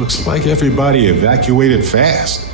Looks like everybody evacuated fast.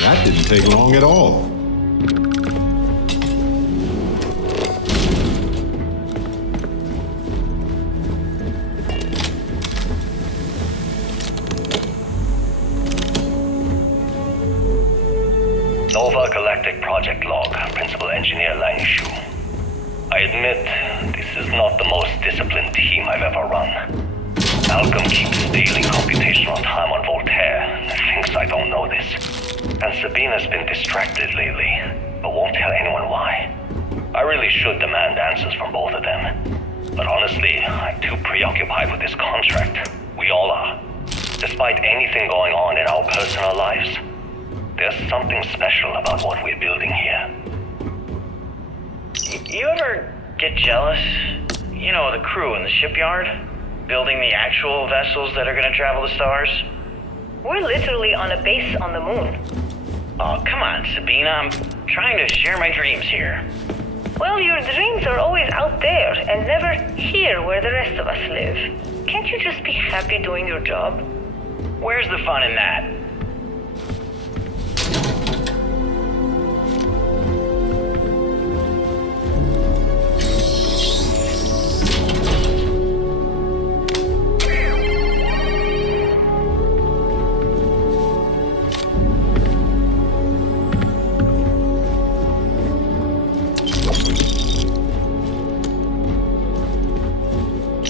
That didn't take long at all. Nova Galactic Project Log, Principal Engineer Lang Shu. I admit, this is not the most disciplined team I've ever run. Malcolm keeps daily computational time on Voltaire and thinks I don't know this. And Sabina's been distracted lately, but won't tell anyone why. I really should demand answers from both of them. But honestly, I'm too preoccupied with this contract. We all are. Despite anything going on in our personal lives, there's something special about what we're building here. You ever get jealous? You know, the crew in the shipyard? Building the actual vessels that are gonna travel the stars? We're literally on a base on the moon. Oh, come on, Sabina. I'm trying to share my dreams here. Well, your dreams are always out there and never here where the rest of us live. Can't you just be happy doing your job? Where's the fun in that?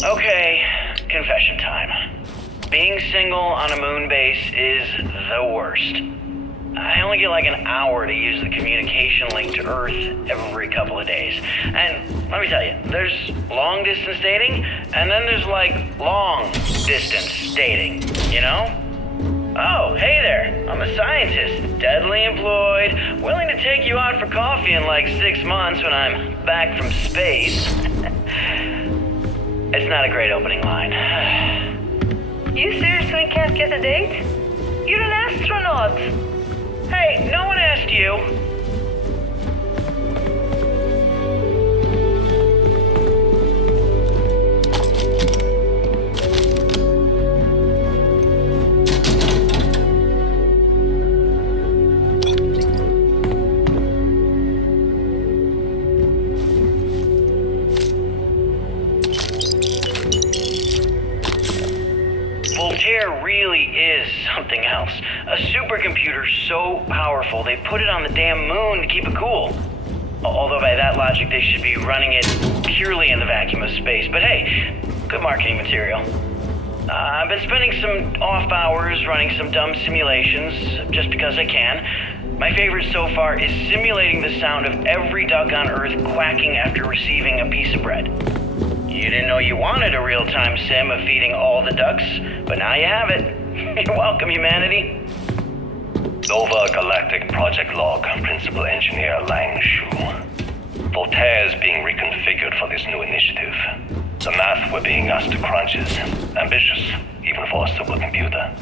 Okay, confession time. Being single on a moon base is the worst. I only get like an hour to use the communication link to Earth every couple of days. And let me tell you, there's long distance dating, and then there's like long distance dating, you know? Oh, hey there, I'm a scientist, deadly employed, willing to take you out for coffee in like 6 months when I'm back from space. It's not a great opening line. You seriously can't get a date? You're an astronaut. Hey, no one asked you. Voltaire really is something else. A supercomputer so powerful they put it on the damn moon to keep it cool. Although by that logic they should be running it purely in the vacuum of space. But hey, good marketing material. I've been spending some off hours running some dumb simulations just because I can. My favorite so far is simulating the sound of every duck on Earth quacking after receiving a piece of bread. You didn't know you wanted a real-time sim of feeding all the ducks, but now you have it. You're welcome, humanity. Nova Galactic Project Log, Principal Engineer Lang Shu. Voltaire is being reconfigured for this new initiative. The math we're being asked to crunch is ambitious, even for a supercomputer.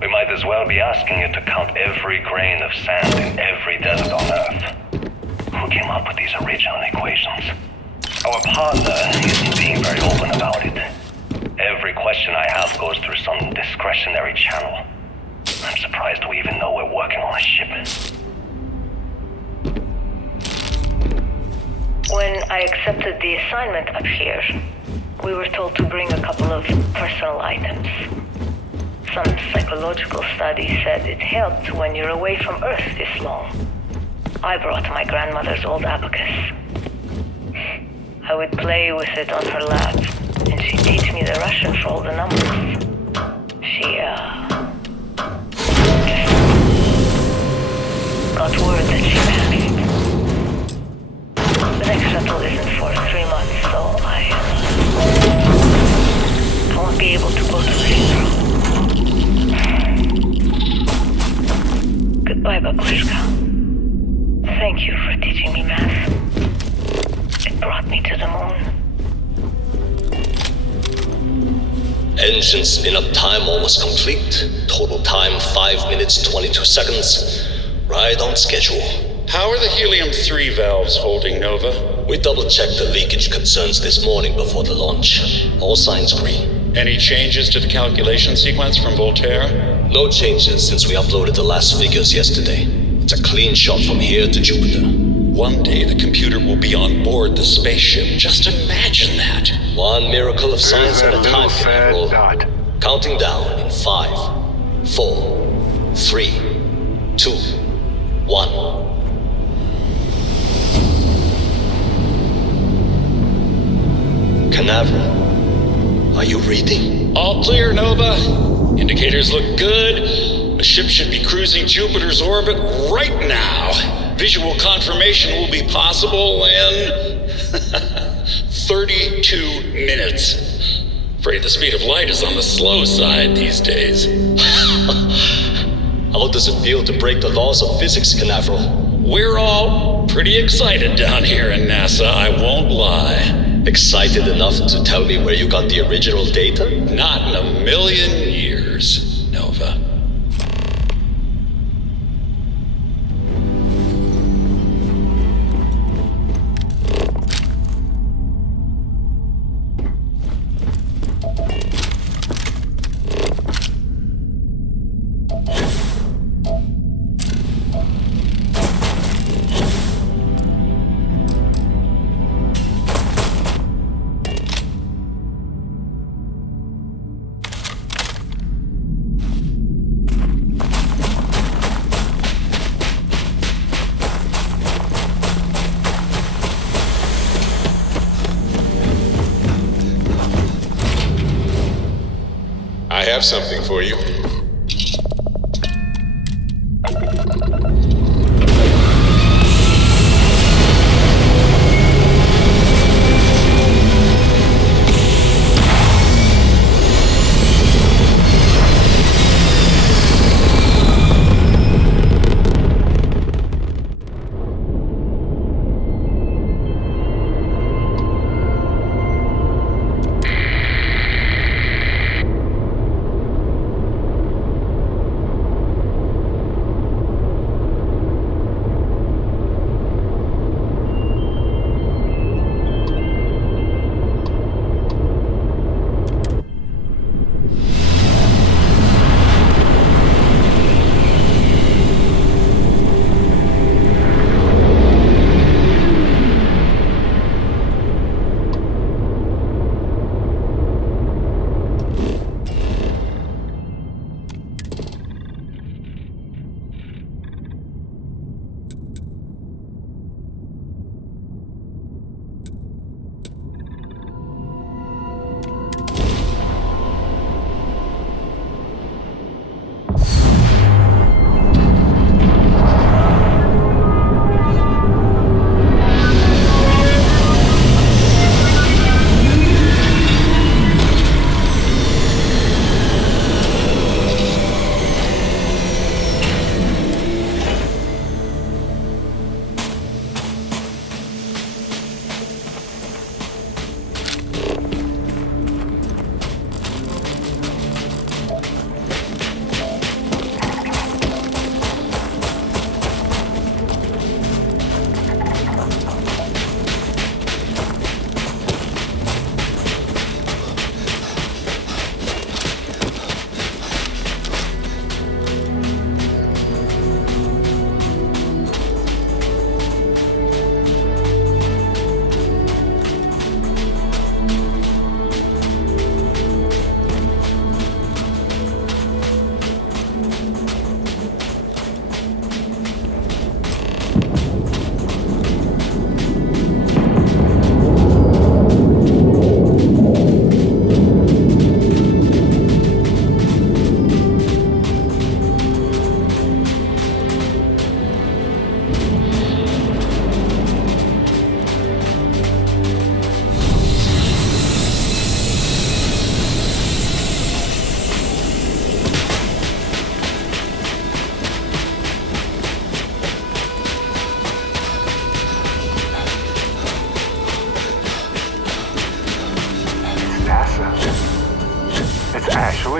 We might as well be asking it to count every grain of sand in every desert on Earth. Who came up with these original equations? Our partner isn't being very open about it. Every question I have goes through some discretionary channel. I'm surprised we even know we're working on a ship. When I accepted the assignment up here, we were told to bring a couple of personal items. Some psychological study said it helped when you're away from Earth this long. I brought my grandmother's old abacus. I would play with it on her lap and she teach me the Russian for all the numbers. She, got word that she passed. The next shuttle isn't for 3 months, so I won't be able to go to the funeral. Goodbye, Babushka. Thank you for teaching me math. It brought me to the moon. Engine spin-up time almost complete. Total time 5 minutes 22 seconds. Right on schedule. How are the helium-3 valves holding, Nova? We double-checked the leakage concerns this morning before the launch. All signs green. Any changes to the calculation sequence from Voltaire? No changes since we uploaded the last figures yesterday. It's a clean shot from here to Jupiter. One day the computer will be on board the spaceship. Just imagine that. One miracle of science There's at a that time, little sad Canaveral. dot. Counting down in 5, 4, 3, 2, 1. Canaveral, are you reading? All clear, Nova. Indicators look good. The ship should be cruising Jupiter's orbit right now. Visual confirmation will be possible in 32 minutes. Afraid the speed of light is on the slow side these days. How does it feel to break the laws of physics, Canaveral? We're all pretty excited down here in NASA, I won't lie. Excited enough to tell me where you got the original data? Not in a million years, Nova. I have something for you.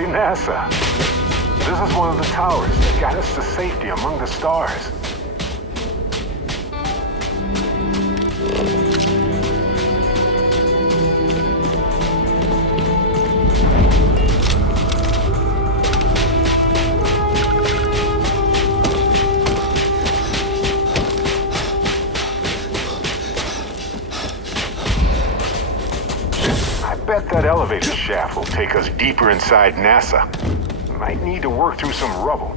NASA. This is one of the towers that got us to safety among the stars. I bet that elevator shaft will take us deeper inside NASA. Might need to work through some rubble.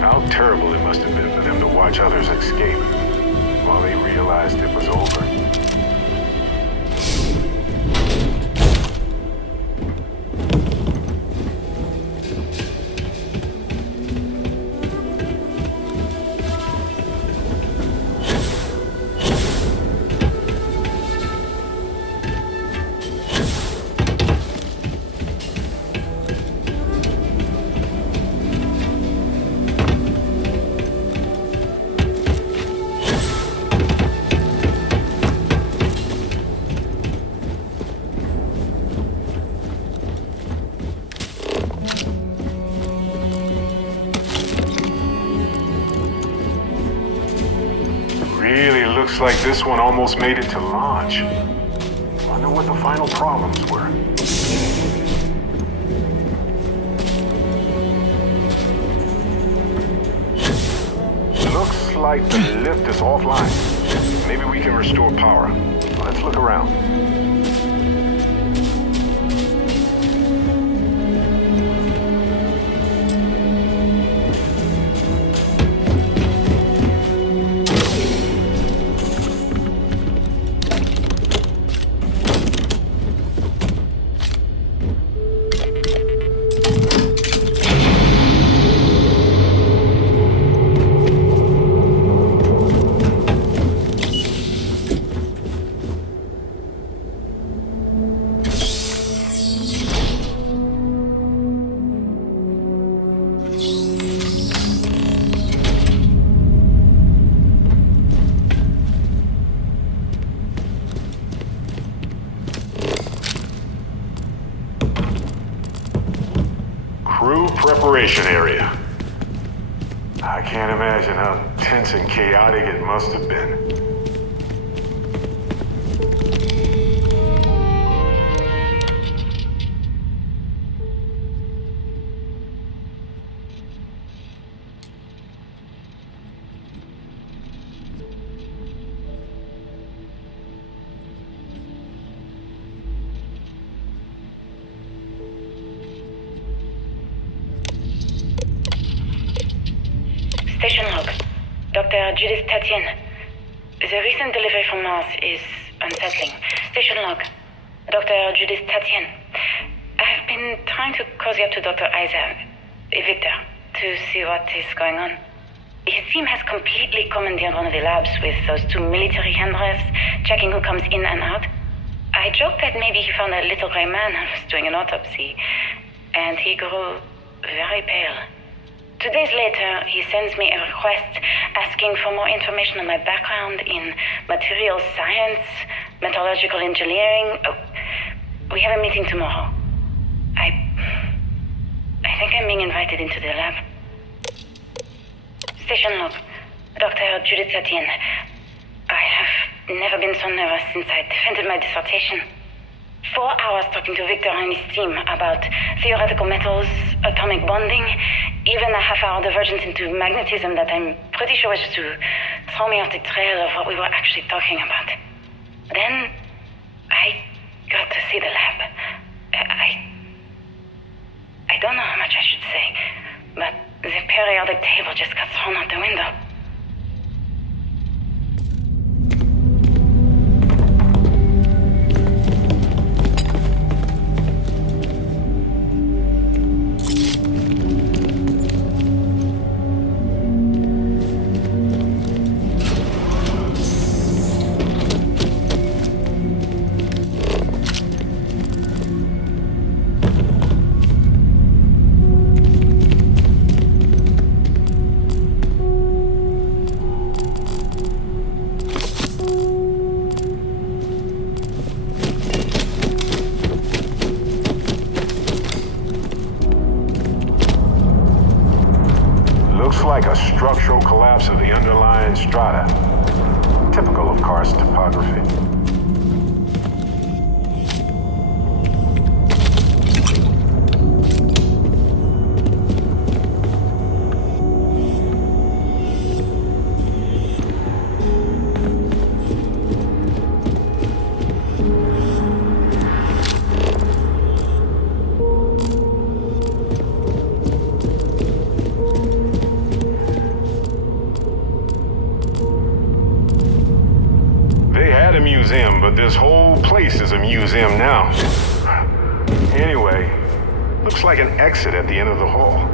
How terrible it must have been for them to watch others escape while they realized it was over. Really looks like this one almost made it to launch. Wonder what the final problems were. Looks like the lift is offline. Maybe we can restore power. Let's look around. Crew preparation area. I can't imagine how tense and chaotic it must have been. Station log. Dr. Judith Tatian. The recent delivery from Mars is unsettling. Station log. Dr. Judith Tatian. I've been trying to cozy up to Dr. Victor, to see what is going on. His team has completely commandeered one of the labs with those two military handlers, checking who comes in and out. I joked that maybe he found a little gray man and was doing an autopsy, and he grew very pale. 2 days later, he sends me a request asking for more information on my background in materials science, metallurgical engineering. Oh, we have a meeting tomorrow. I think I'm being invited into the lab. Station log. Dr. Judith Tatian. I have never been so nervous since I defended my dissertation. 4 hours talking to Victor and his team about theoretical metals, atomic bonding, even a half-hour divergence into magnetism that I'm pretty sure was just to throw me off the trail of what we were actually talking about. Then I got to see the lab. I don't know how much I should say, but the periodic table just got thrown out the window. Looks like a structural collapse of the underlying strata. Typical of karst topography. Museum, but this whole place is a museum now. Anyway, looks like an exit at the end of the hall.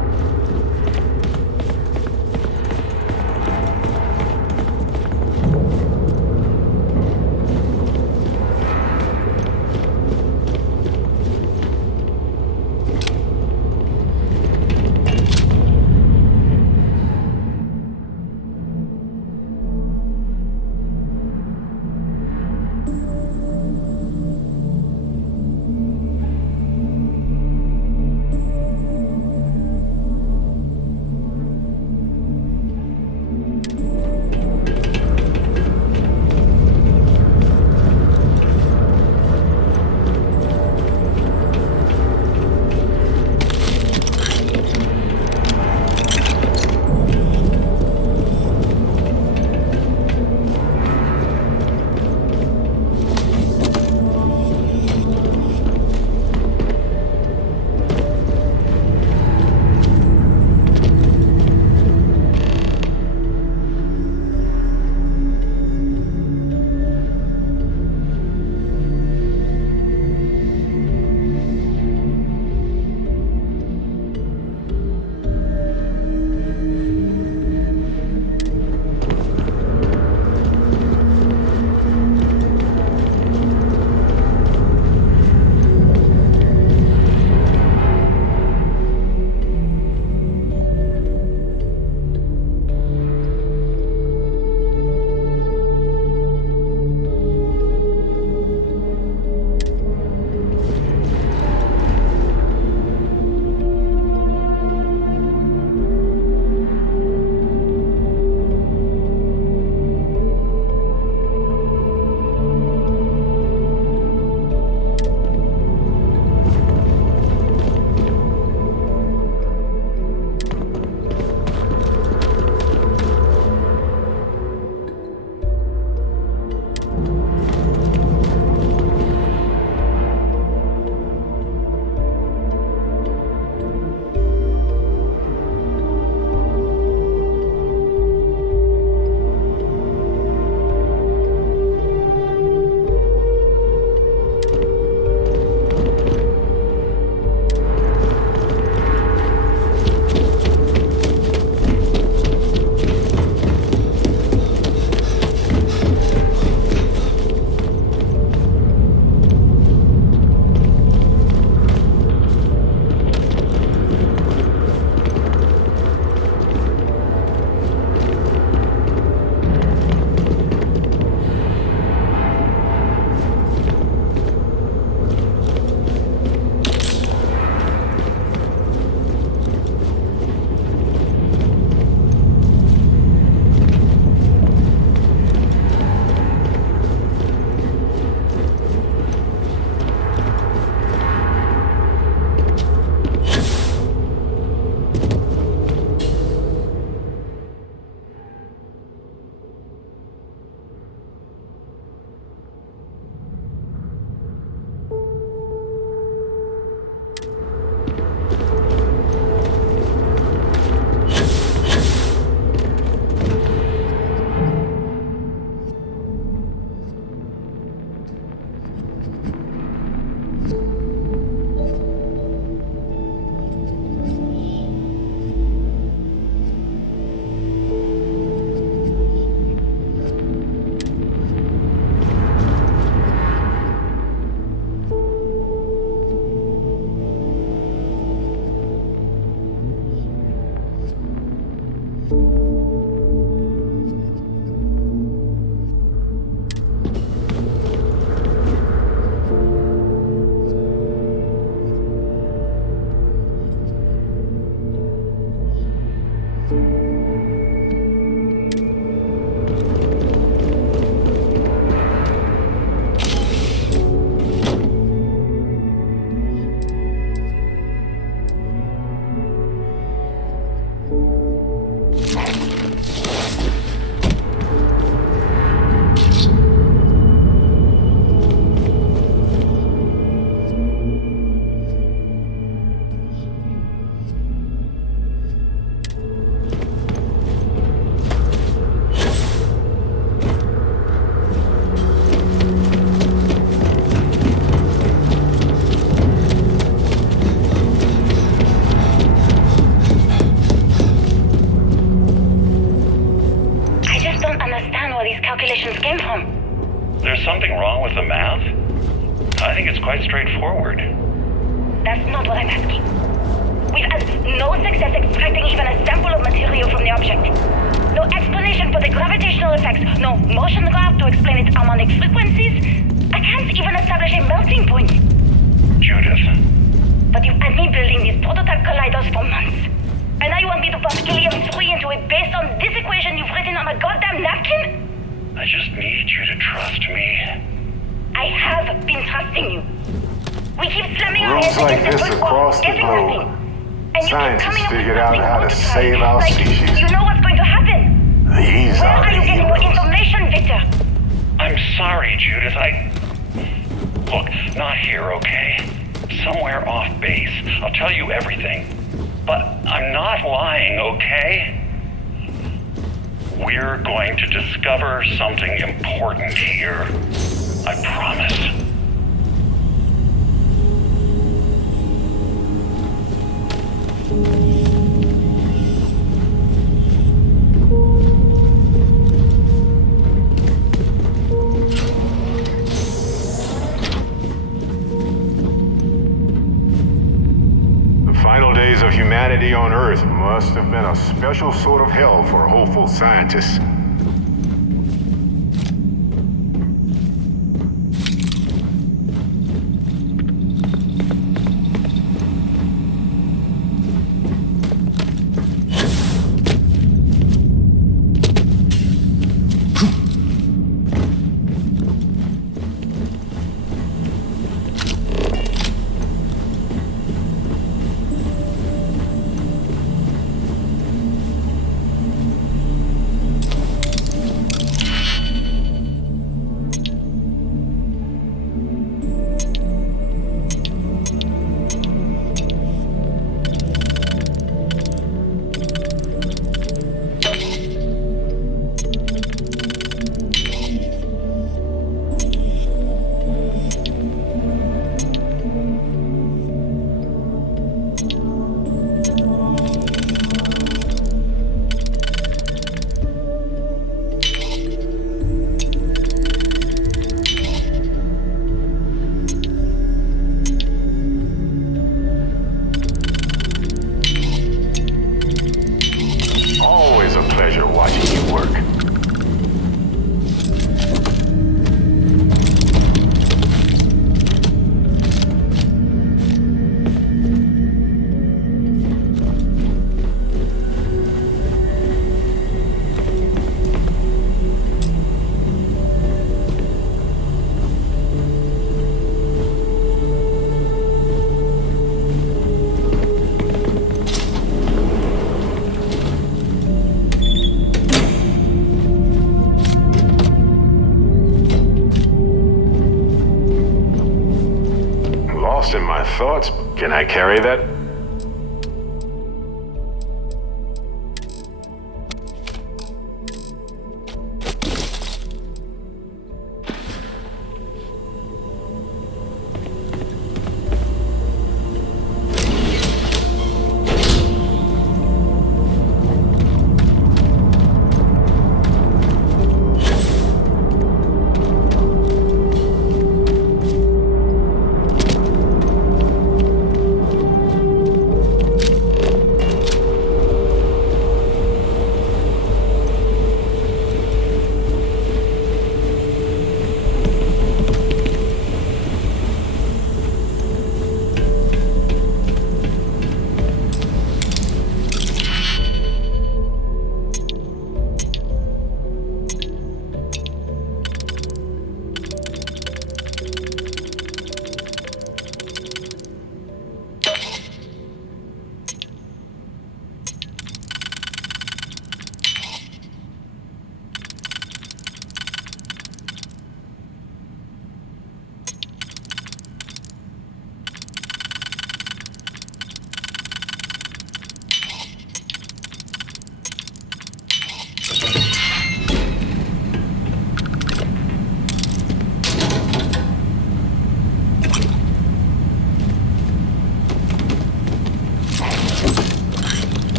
Came from. There's something wrong with the math? I think it's quite straightforward. That's not what I'm asking. We've had no success extracting even a sample of material from the object. No explanation for the gravitational effects, no motion graph to explain its harmonic frequencies. I can't even establish a melting point. Judith. But you've had me building these prototype colliders for months. And now you want me to pump helium-3 into it based on this equation you've written on a goddamn napkin? I just need you to trust me. I have been trusting you. We keep slamming our Rooms heads like against this the brick wall, across the getting globe. nothing. And you keep Scientists coming up with figured out something how to more try. save our Like, species. you know what's going to happen. These Where are are you the getting your heroes. information, Victor? I'm sorry, Judith. Look, not here, okay? Somewhere off base. I'll tell you everything. But I'm not lying, okay? We're going to discover something important here. I promise. The final days of humanity on Earth must have been a special sort of hell for hopeful scientists. Always a pleasure watching you work. Lost in my thoughts. Can I carry that?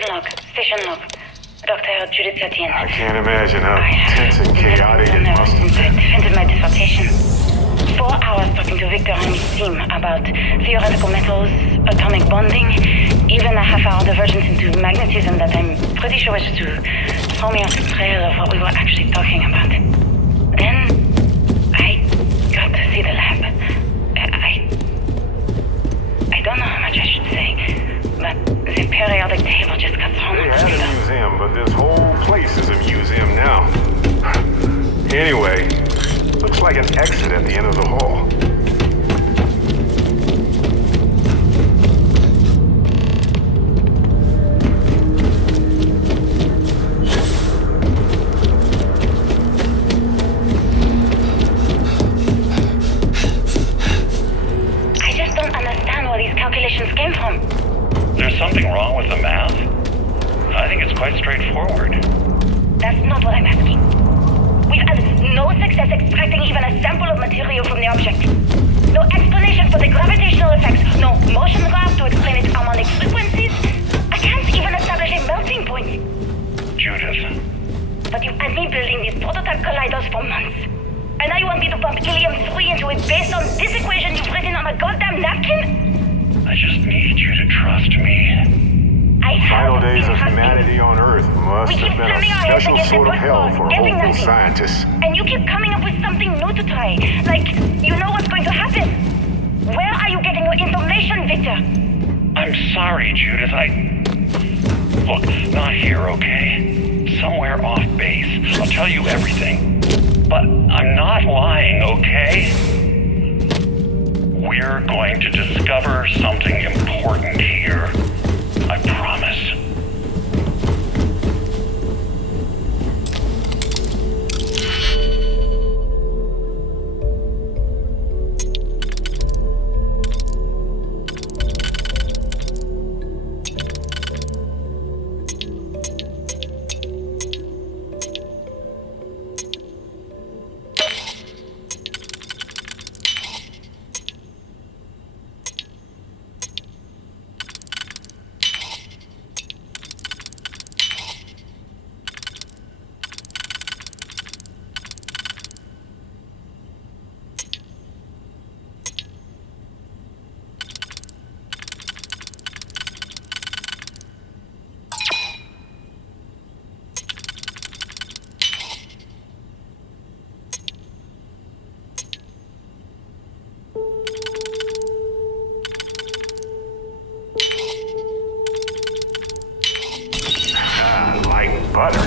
Station log. Dr. Judith Satien. I can't imagine how I have tense and chaotic it never must since have I been. defended my dissertation. 4 hours talking to Victor and his team about theoretical metals, atomic bonding, even a half-hour divergence into magnetism that I'm pretty sure was to throw me off the trail of what we were actually talking about. Then I got to see the lab. I don't know how much I should say, but the periodic table just got thrown They out the had a window. museum, but this whole place is a museum now. Anyway, looks like an exit at the end of the hall. I just don't understand where these calculations came from. There's something wrong with the math? I think it's quite straightforward. That's not what I'm asking. We've had no success extracting even a sample of material from the object. No explanation for the gravitational effects, no motion graph to explain its harmonic frequencies. I can't even establish a melting point. Judith, But you've had me building these prototype colliders for months. And now you want me to pump helium-3 into it based on this equation you've written on a goddamn napkin? I just need you to trust me. I have Final days been of trusting humanity on Earth must We have keep been slamming a our heads special against the sort of brick hell wall, for getting hopeful nothing. scientists. And you keep coming up with something new to try. Like, you know what's going to happen. Where are you getting your information, Victor? I'm sorry, Judith. Look, not here, okay? Somewhere off base. I'll tell you everything. But I'm not lying, okay? We're going to discover something important here. I promise. Like butter.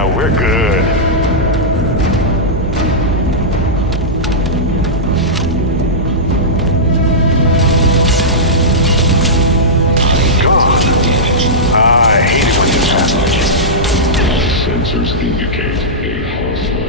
Yeah, we're good. I hate it when this happens. Sensors indicate a hostile.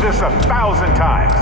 This 1,000 times.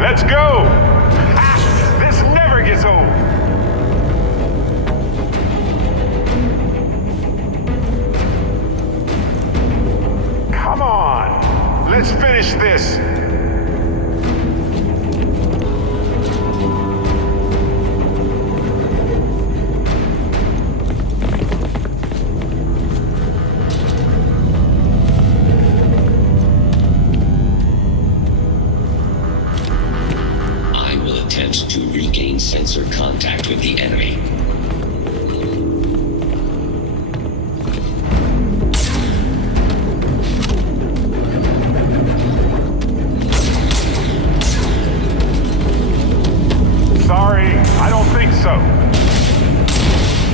Let's go! Ha! This never gets old! Come on! Let's finish this! To regain sensor contact with the enemy. Sorry, I don't think so.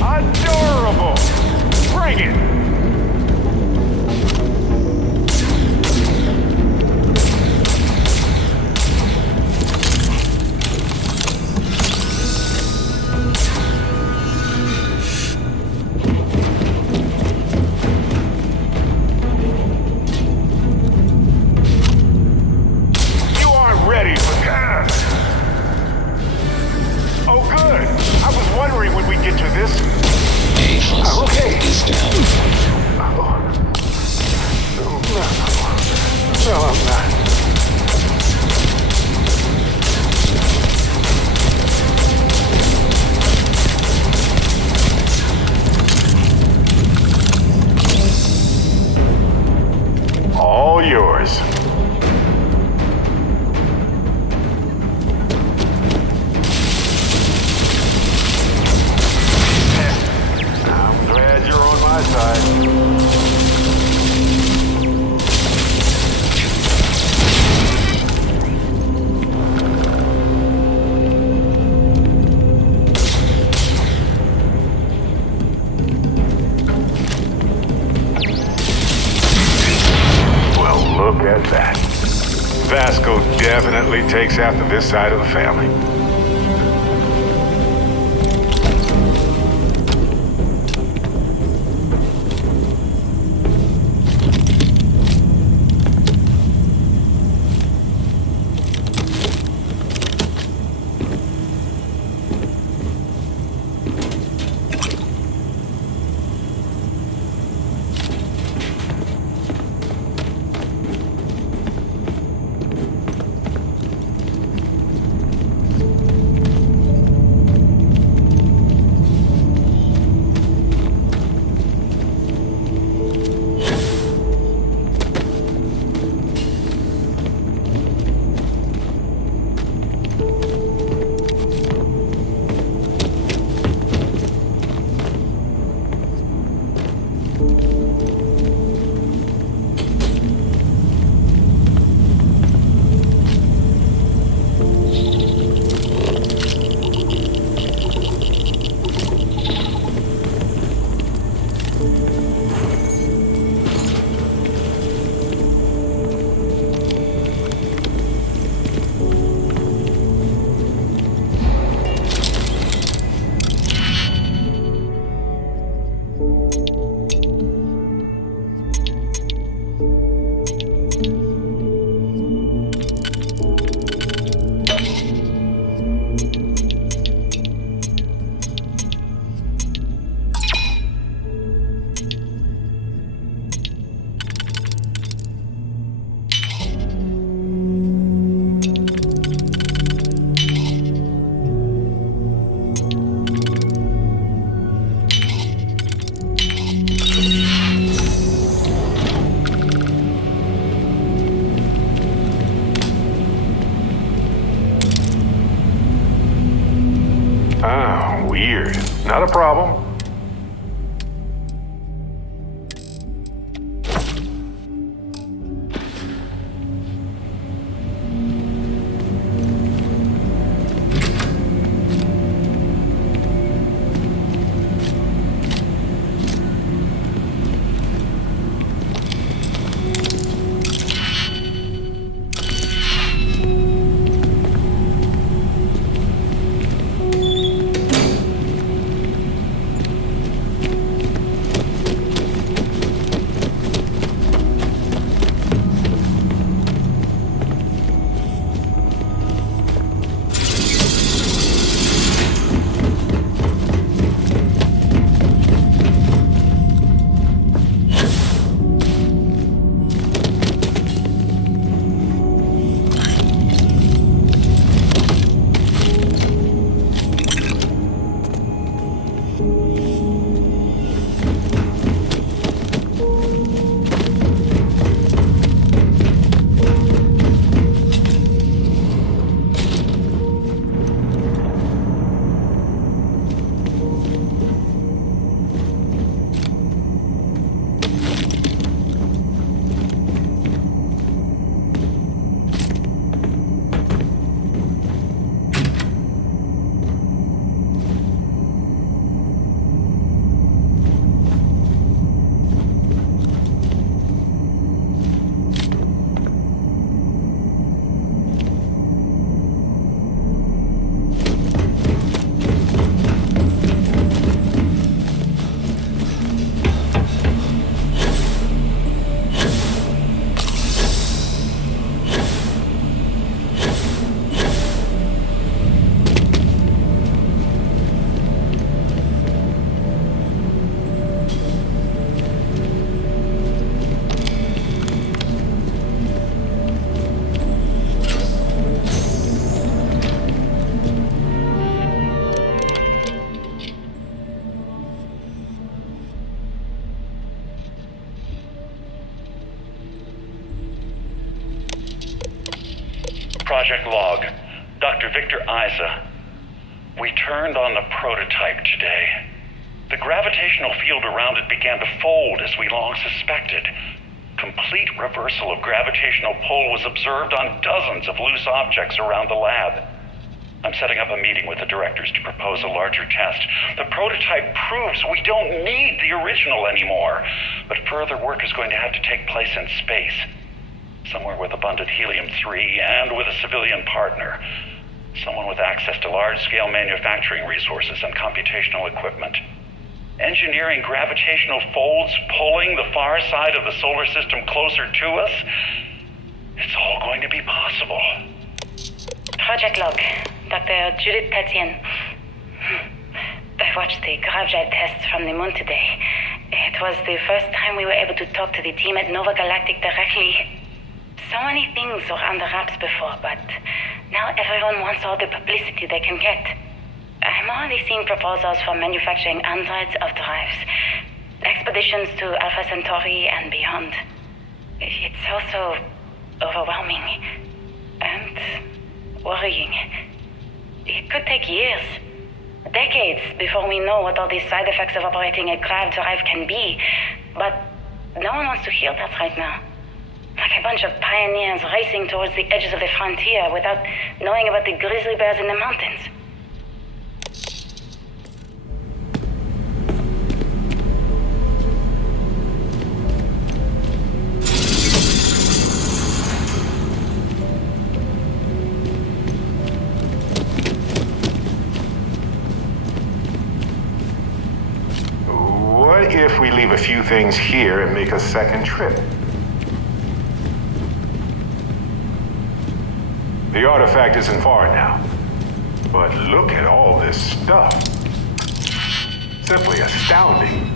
Adorable! Bring it! All yours. I'm glad you're on my side. Look at that. Vasco definitely takes after this side of the family. Weird. Not a problem. Project log. Dr. Victor Isa. We turned on the prototype today. The gravitational field around it began to fold as we long suspected. Complete reversal of gravitational pull was observed on dozens of loose objects around the lab. I'm setting up a meeting with the directors to propose a larger test. The prototype proves we don't need the original anymore, but further work is going to have to take place in space. Somewhere with abundant helium-3 and with a civilian partner. Someone with access to large-scale manufacturing resources and computational equipment. Engineering gravitational folds pulling the far side of the solar system closer to us? It's all going to be possible. Project log. Dr. Judith Tatian. I watched the gravjet tests from the moon today. It was the first time we were able to talk to the team at Nova Galactic directly. So many things were under wraps before, but now everyone wants all the publicity they can get. I'm already seeing proposals for manufacturing hundreds of drives, expeditions to Alpha Centauri and beyond. It's also overwhelming and worrying. It could take years, decades, before we know what all these side effects of operating a grav drive can be, but no one wants to hear that right now. Like a bunch of pioneers racing towards the edges of the frontier without knowing about the grizzly bears in the mountains. a few things here and make a second trip. The artifact isn't far now. But look at all this stuff. Simply astounding.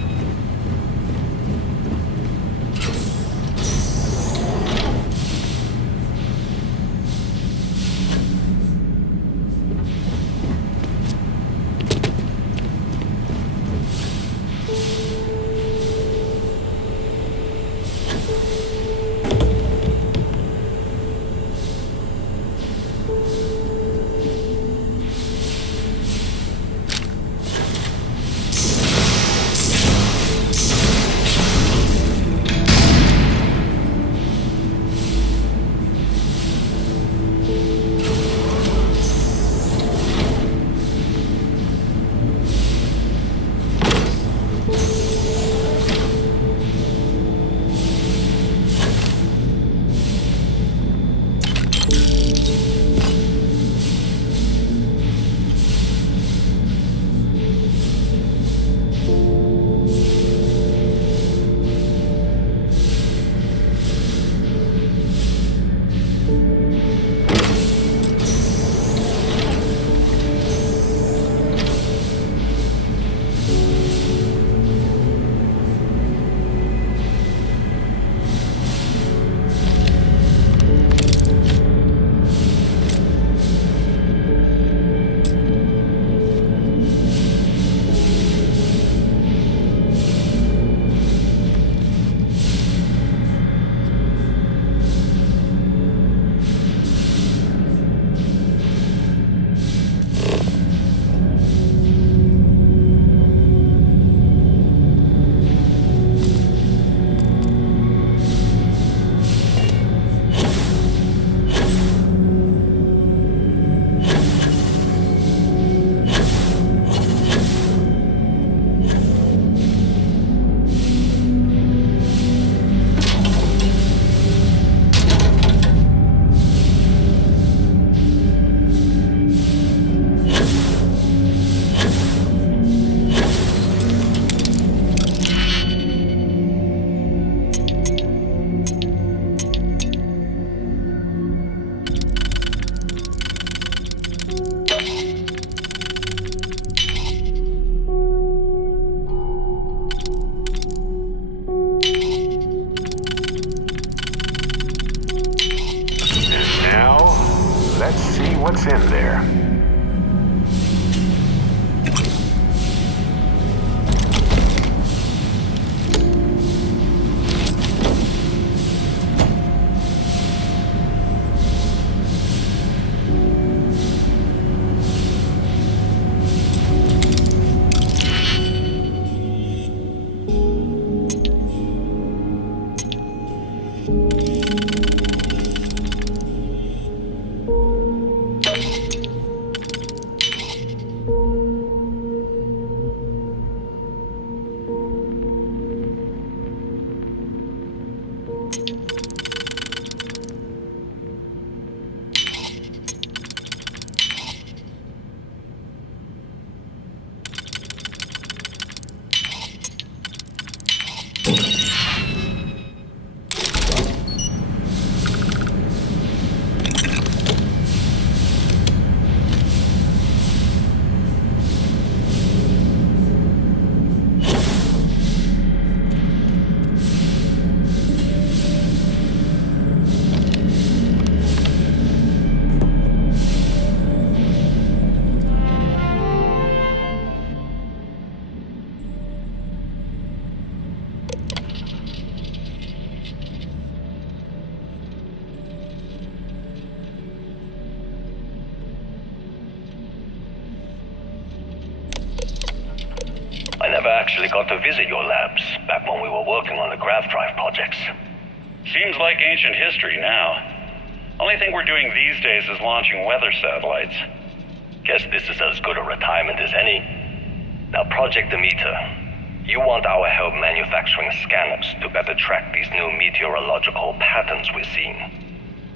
What's in there? Actually got to visit your labs back when we were working on the grav drive projects. Seems like ancient history now. Only thing we're doing these days is launching weather satellites. Guess this is as good a retirement as any. Now, Project Demeter, you want our help manufacturing scanners to better track these new meteorological patterns we're seeing.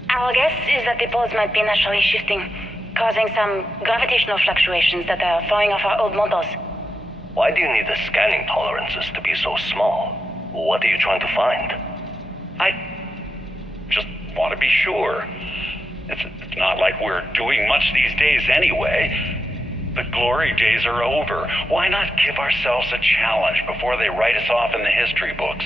Our guess is that the poles might be naturally shifting, causing some gravitational fluctuations that are throwing off our old models. Why do you need the scanning tolerances to be so small? What are you trying to find? I just want to be sure. It's not like we're doing much these days anyway. The glory days are over. Why not give ourselves a challenge before they write us off in the history books?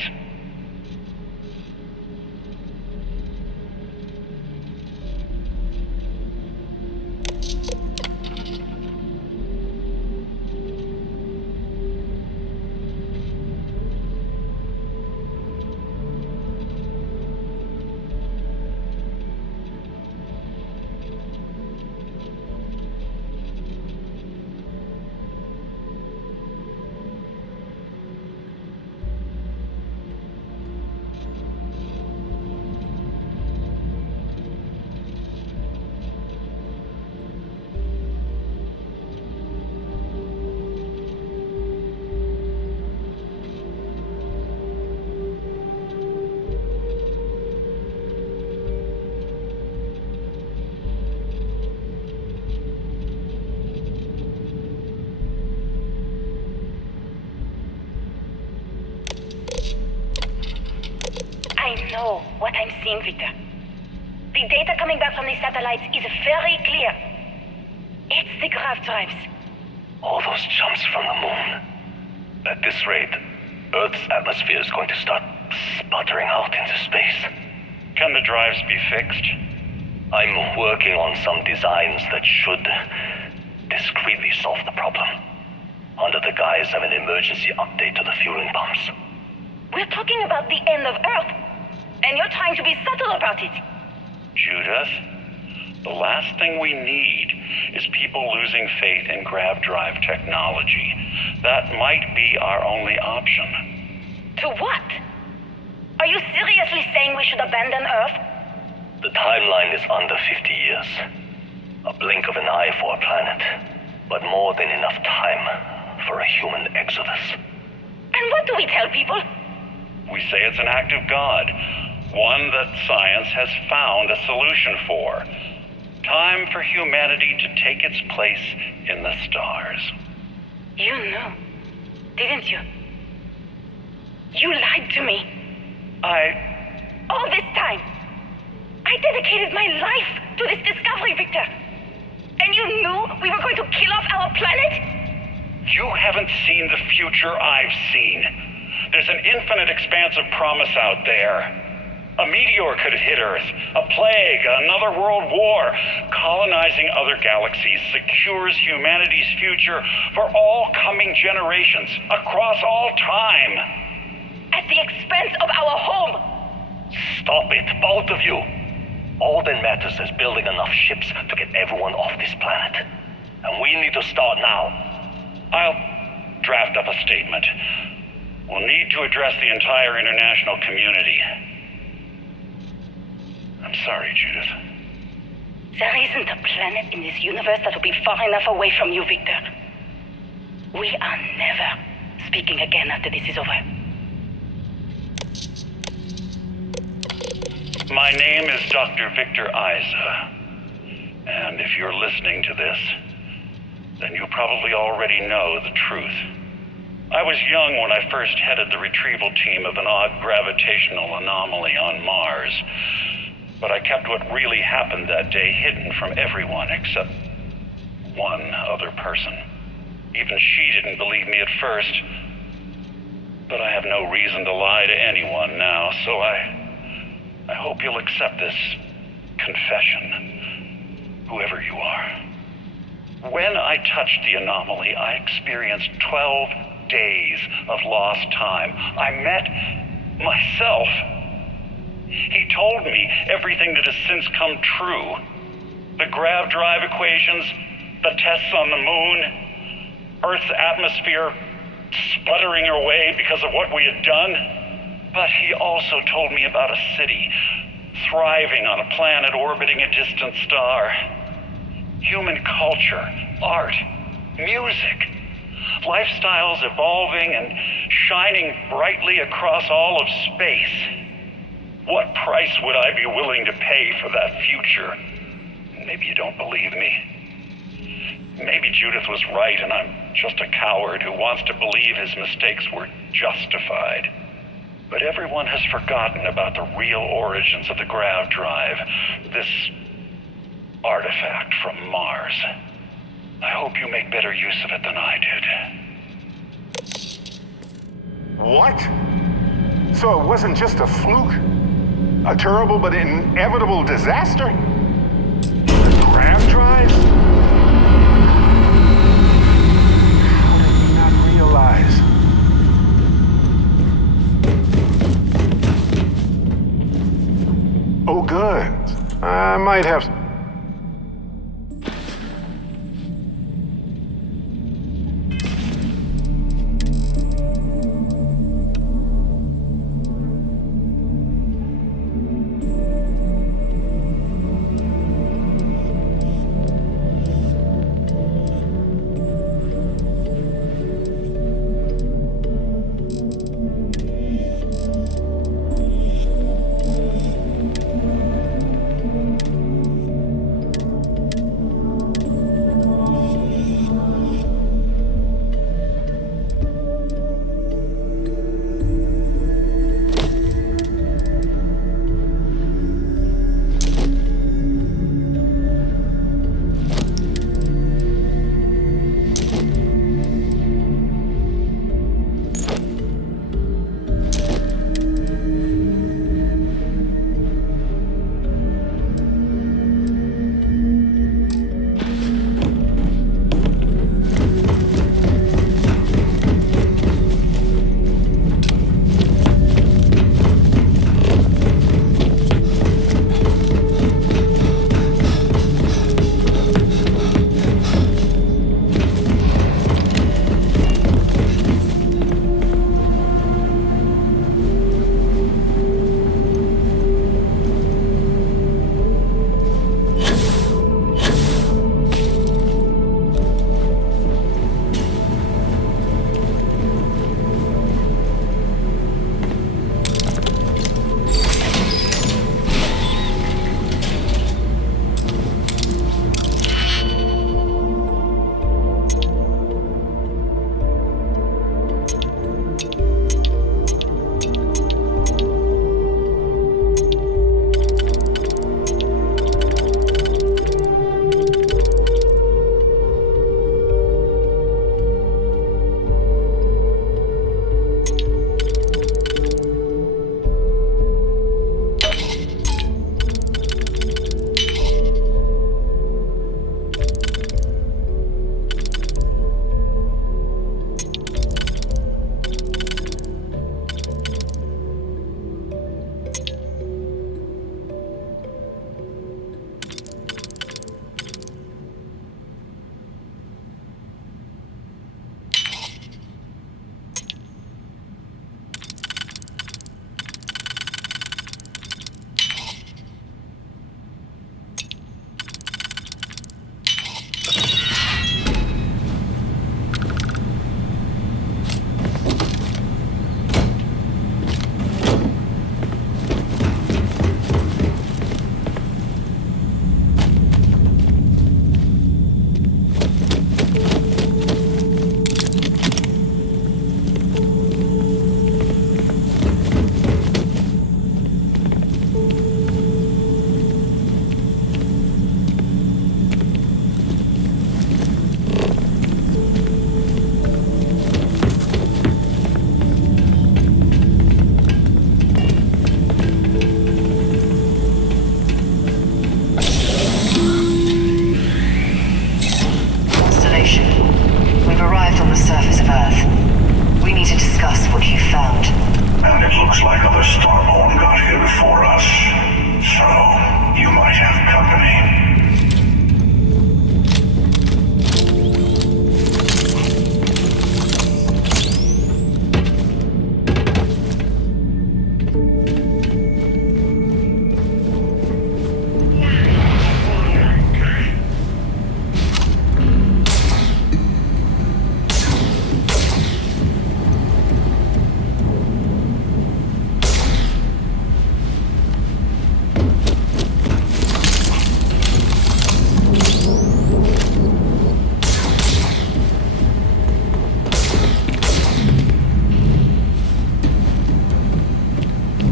I know what I'm seeing, Victor. The data coming back from the satellites is very clear. It's the grav drives. All those jumps from the moon. At this rate, Earth's atmosphere is going to start sputtering out into space. Can the drives be fixed? I'm working on some designs that should discreetly solve the problem, under the guise of an emergency update to the fueling pumps. We're talking about the end of Earth, and you're trying to be subtle about it. Judith, the last thing we need is people losing faith in grav drive technology. That might be our only option. To what? Are you seriously saying we should abandon Earth? The timeline is under 50 years. A blink of an eye for a planet, but more than enough time for a human exodus. And what do we tell people? We say it's an act of God, one that science has found a solution for. Time for humanity to take its place in the stars. You knew, didn't you? You lied to me. All this time, I dedicated my life to this discovery, Victor. And you knew we were going to kill off our planet? You haven't seen the future I've seen. There's an infinite expanse of promise out there. A meteor could hit Earth, a plague, another world war. Colonizing other galaxies secures humanity's future for all coming generations, across all time. At the expense of our home. Stop it, both of you. All that matters is building enough ships to get everyone off this planet. And we need to start now. I'll draft up a statement. We'll need to address the entire international community. I'm sorry, Judith. There isn't a planet in this universe that will be far enough away from you, Victor. We are never speaking again after this is over. My name is Dr. Victor Isa. And if you're listening to this, then you probably already know the truth. I was young when I first headed the retrieval team of an odd gravitational anomaly on Mars. But I kept what really happened that day hidden from everyone except one other person. Even she didn't believe me at first. But I have no reason to lie to anyone now, so I hope you'll accept this confession, whoever you are. When I touched the anomaly, I experienced 12 days of lost time. I met myself. He told me everything that has since come true. The grav drive equations, the tests on the moon, Earth's atmosphere sputtering away because of what we had done. But he also told me about a city thriving on a planet orbiting a distant star. Human culture, art, music, lifestyles evolving and shining brightly across all of space. What price would I be willing to pay for that future? Maybe you don't believe me. Maybe Judith was right and I'm just a coward who wants to believe his mistakes were justified. But everyone has forgotten about the real origins of the grav drive, this artifact from Mars. I hope you make better use of it than I did. What? So it wasn't just a fluke? A terrible but inevitable disaster? The grav drive? How did we not realize? Oh, good. I might have...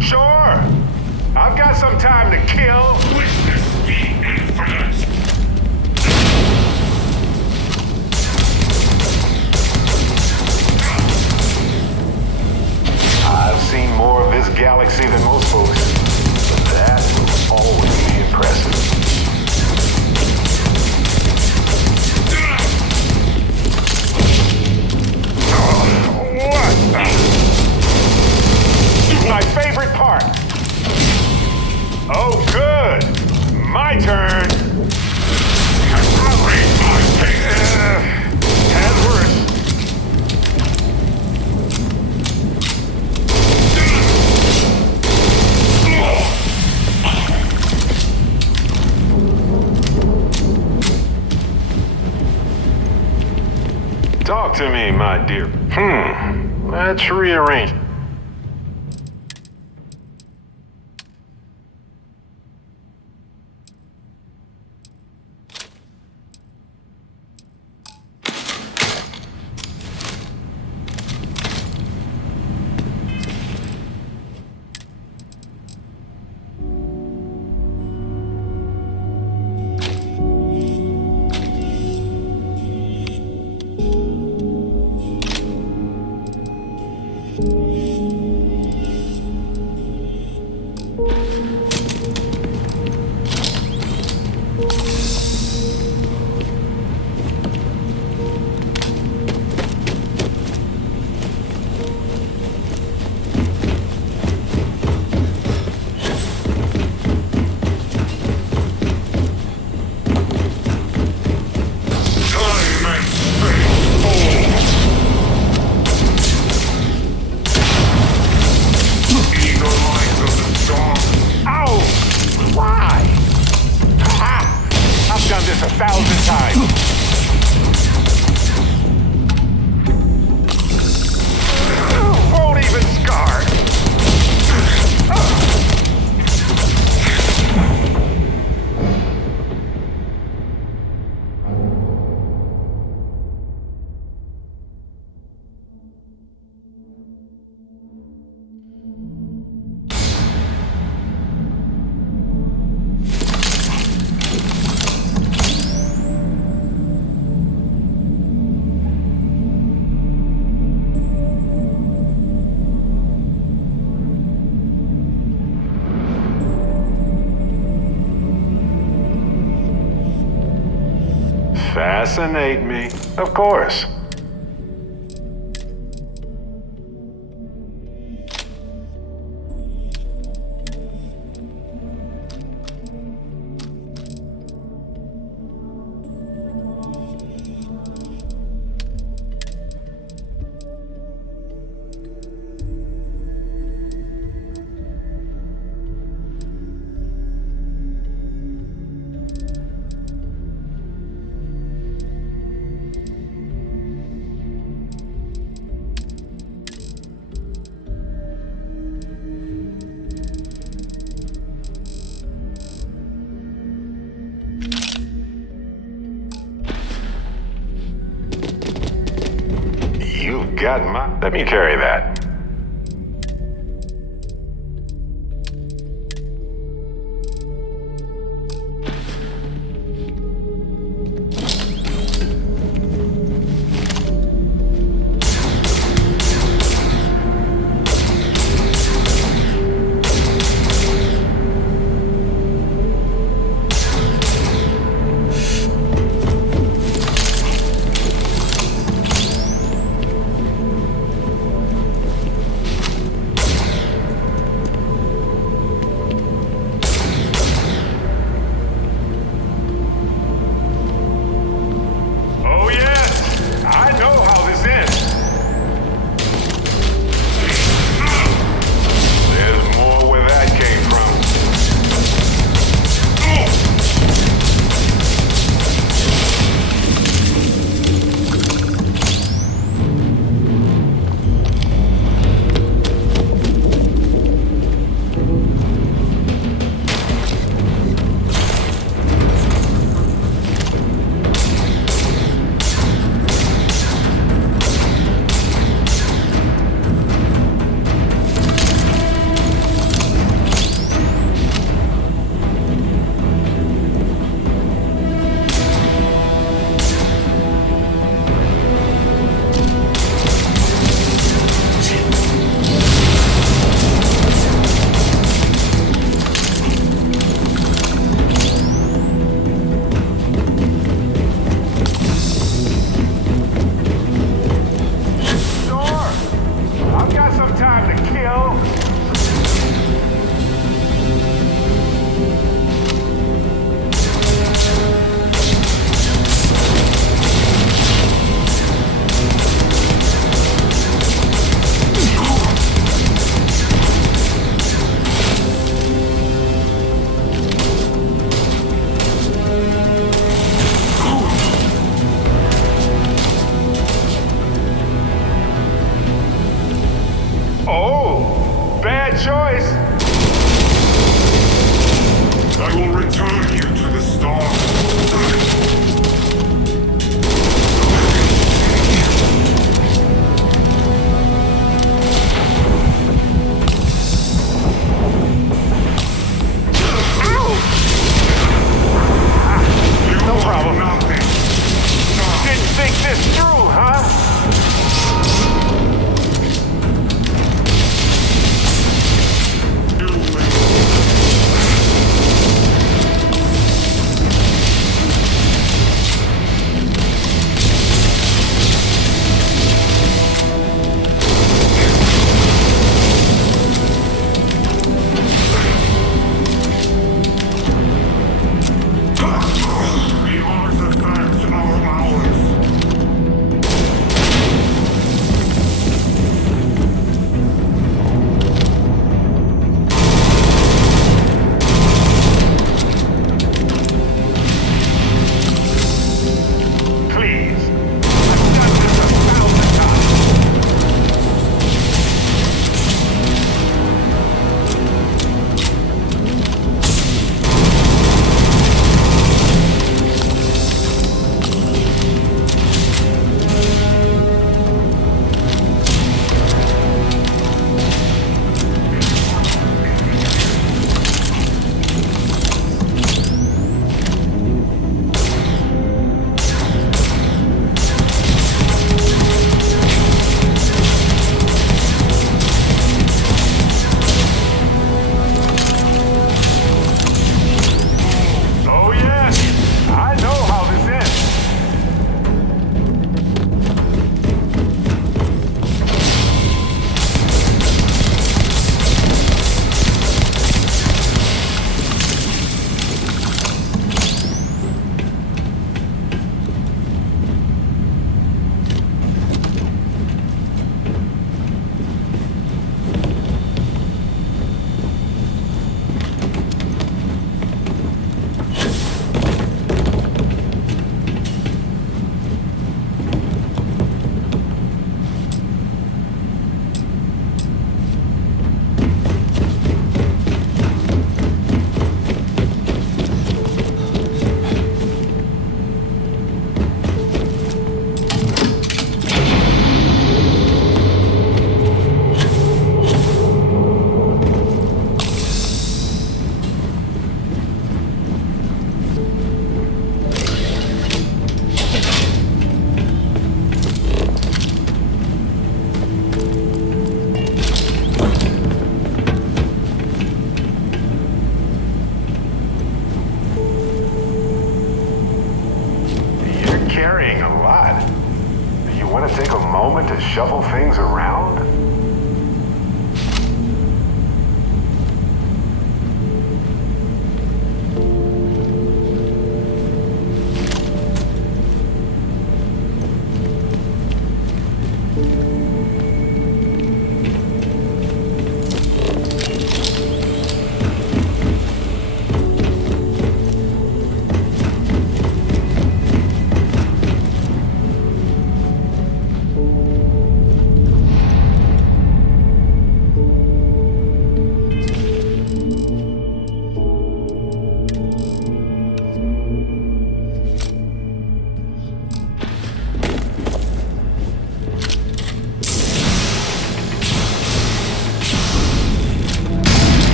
Sure. I've got some time to kill. Witness the infinite. I've seen more of this galaxy than most folks, but that will always be impressive. What? My favorite part. Oh, good. My turn. Had worse. Talk to me, my dear. Let's rearrange. Fascinate me, of course. Got my... Let me carry that. choice. I will return you to the star. No problem. Didn't think this through, huh? The artifacts are ours. Please. I've done this 1,000 times. Oh yes, I know how this ends. You're carrying a lot. You want to take a moment to shuffle things around?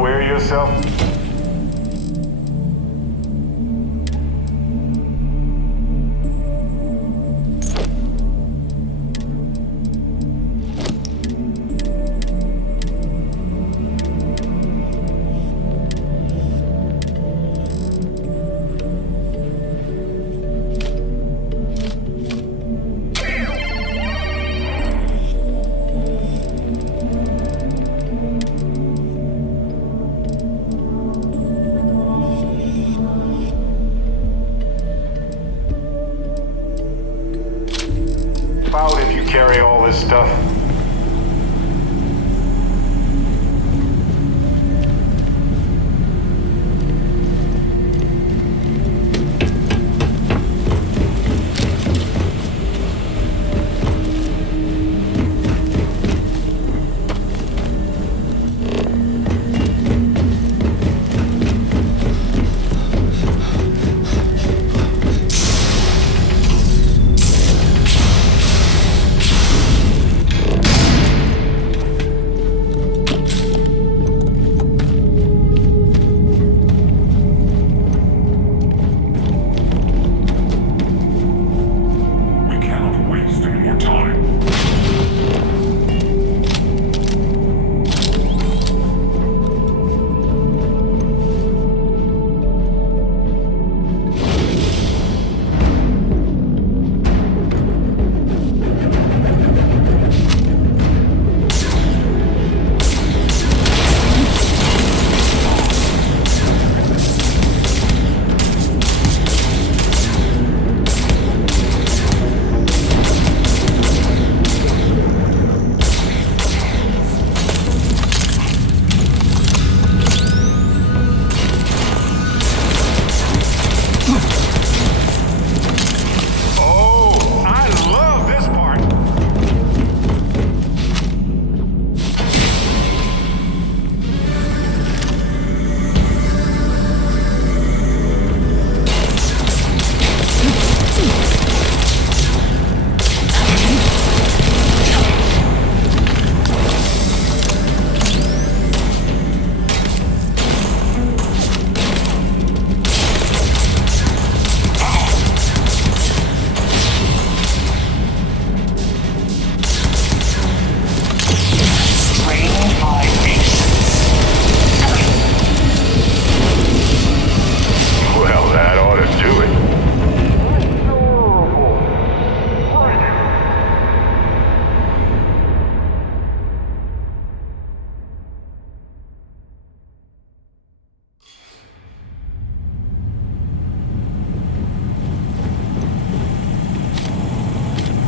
unaware yourself? Out if you carry all this stuff.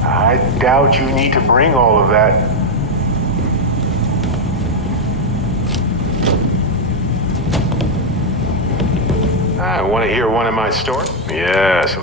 I doubt you need to bring all of that. I want to hear one of my stories? Yes.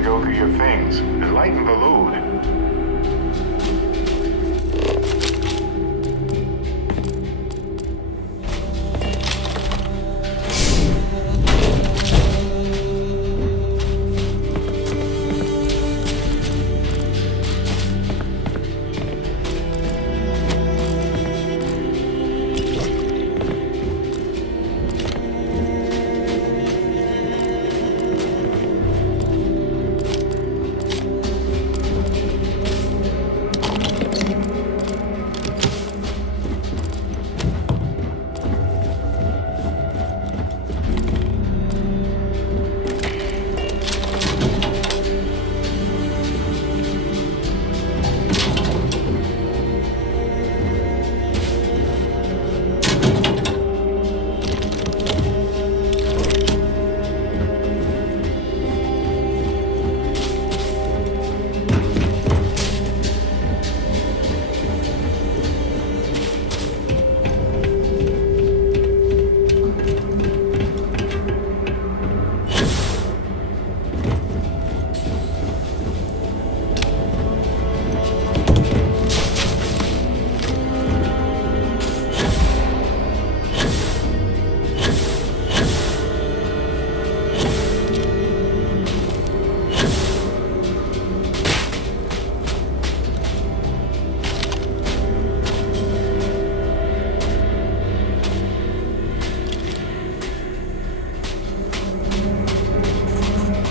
to go through your things and lighten the load.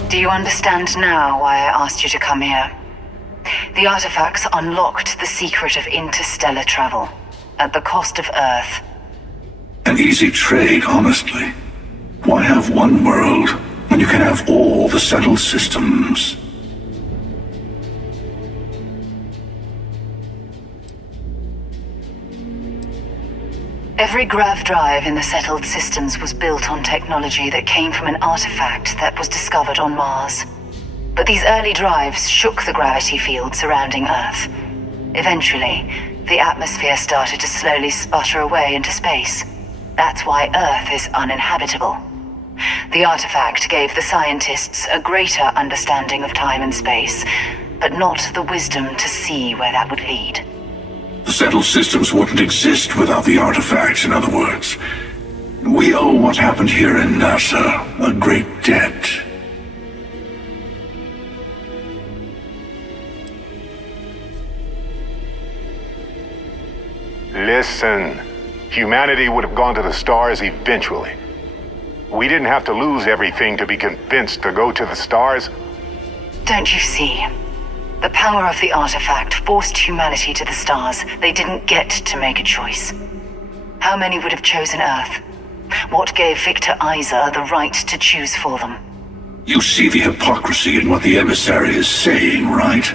Do you understand now why I asked you to come here? The artifacts unlocked the secret of interstellar travel, at the cost of Earth. An easy trade, honestly. Why have one world when you can have all the settled systems? Every grav drive in the settled systems was built on technology that came from an artifact that was discovered on Mars. But these early drives shook the gravity field surrounding Earth. Eventually, the atmosphere started to slowly sputter away into space. That's why Earth is uninhabitable. The artifact gave the scientists a greater understanding of time and space, but not the wisdom to see where that would lead. The settled systems wouldn't exist without the artifacts, in other words. We owe what happened here in NASA a great debt. Listen, humanity would have gone to the stars eventually. We didn't have to lose everything to be convinced to go to the stars. Don't you see? The power of the artifact forced humanity to the stars. They didn't get to make a choice. How many would have chosen Earth? What gave Victor Isa the right to choose for them? You see the hypocrisy in what the emissary is saying, right?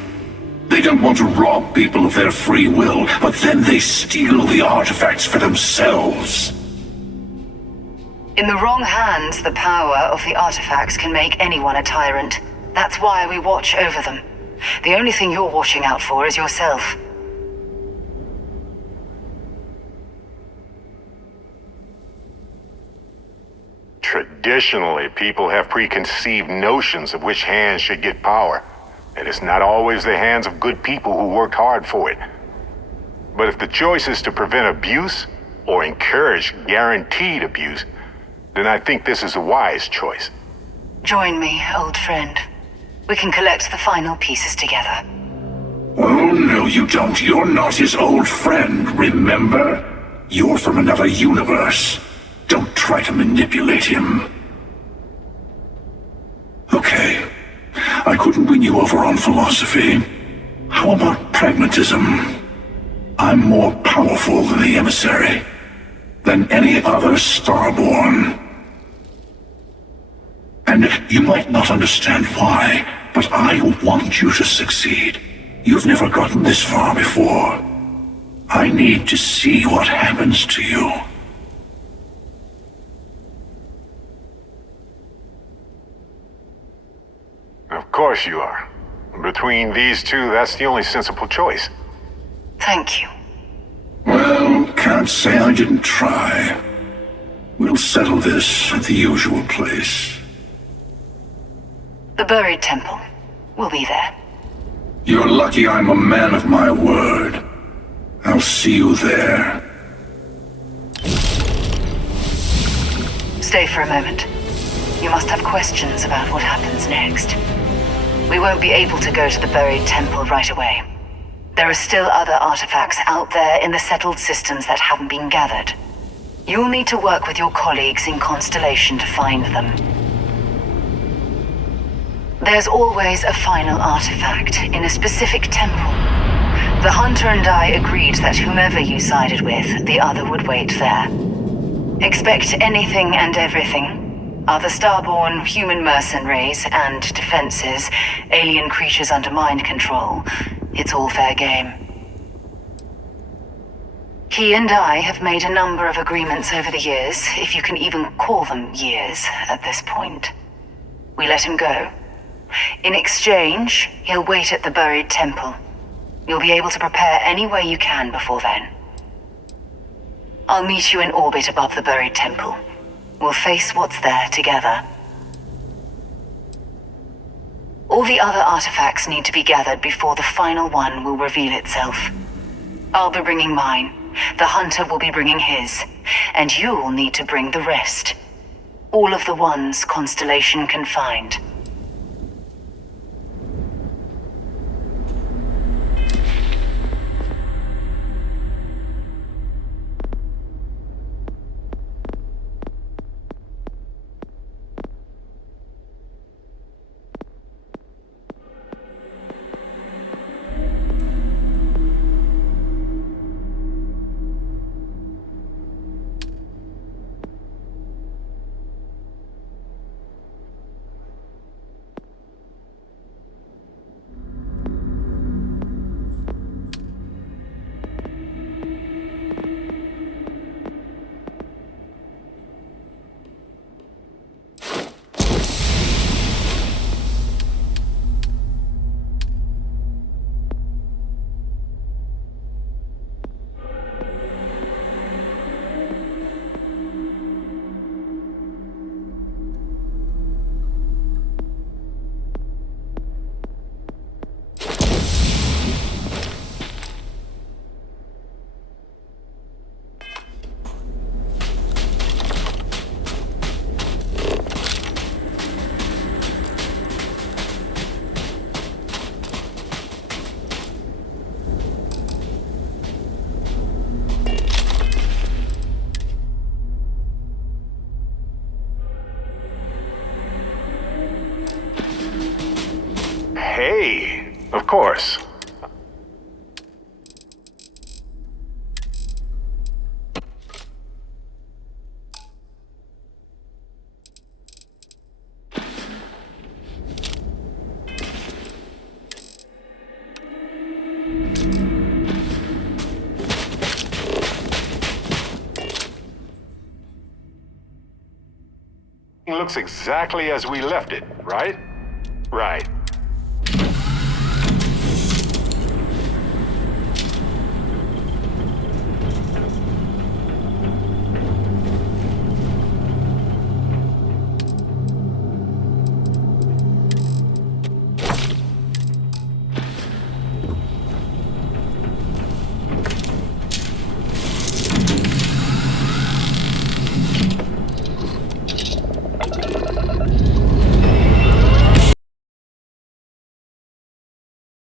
They don't want to rob people of their free will, but then they steal the artifacts for themselves. In the wrong hands, the power of the artifacts can make anyone a tyrant. That's why we watch over them. The only thing you're watching out for is yourself. Traditionally, people have preconceived notions of which hands should get power. And it's not always the hands of good people who worked hard for it. But if the choice is to prevent abuse or encourage guaranteed abuse, then I think this is a wise choice. Join me, old friend. We can collect the final pieces together. Oh, no, you don't. You're not his old friend, remember? You're from another universe. Don't try to manipulate him. Okay. I couldn't win you over on philosophy. How about pragmatism? I'm more powerful than the emissary. Than any other starborn. And you might not understand why, but I want you to succeed. You've never gotten this far before. I need to see what happens to you. Of course you are. Between these two, that's the only sensible choice. Thank you. Well, can't say I didn't try. We'll settle this at the usual place. The buried temple. We'll be there. You're lucky I'm a man of my word. I'll see you there. Stay for a moment. You must have questions about what happens next. We won't be able to go to the buried temple right away. There are still other artifacts out there in the settled systems that haven't been gathered. You'll need to work with your colleagues in Constellation to find them. There's always a final artifact in a specific temple. The Hunter and I agreed that whomever you sided with, the other would wait there. Expect anything and everything. Other starborn, human mercenaries, and defenses, alien creatures under mind control. It's all fair game. He and I have made a number of agreements over the years, if you can even call them years at this point. We let him go. In exchange, he'll wait at the buried temple. You'll be able to prepare any way you can before then. I'll meet you in orbit above the buried temple. We'll face what's there together. All the other artifacts need to be gathered before the final one will reveal itself. I'll be bringing mine. The Hunter will be bringing his. And you'll need to bring the rest. All of the ones Constellation can find. Hey, of course. Looks exactly as we left it, right? Right.